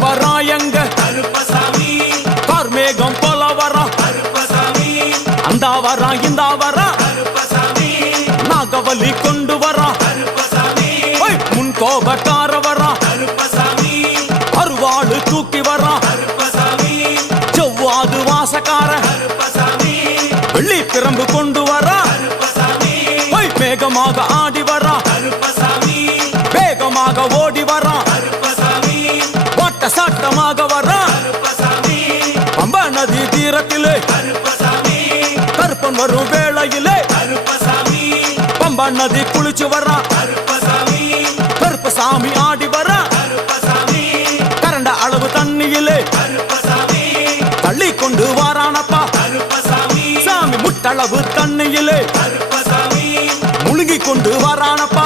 கருப்பன் வராயங்க கருப்பசாமி கார்மேகம் போல வரா கருப்பசாமி அந்த வரா இந்த வரா கருப்பசாமி நாகவலி கொண்டு வரா கருப்பசாமி முன் கோபக்கார வரா கருப்பசாமி அருவாளு தூக்கி வரா கருப்பசாமி செவ்வாது வாசக்கார கருப்பசாமி வெள்ளி பிரம்பு கொண்டு வரா கருப்பசாமி மேகமாக ஆடி வரா கருப்பசாமி வேகமாக ஓடி வரா கருப்பசாமி ஓட்ட சாட்டமாக வரா கருப்பசாமி பம்பா நதி தீரத்திலே கருப்பசாமி கருப்பன் வரும் வேளையிலே கருப்பசாமி பம்பா நதி குளிச்சு வரா கருப்பசாமி கருப்பசாமி ஆடி வரா கருப்பசாமி கரண்ட அளவு தண்ணியிலே கருப்பசாமி தள்ளி கொண்டு வாரானப்பா கருப்பசாமி சாமி முட்டளவு தண்ணியிலே கருப்பசாமி முழுகி கொண்டு வாரானப்பா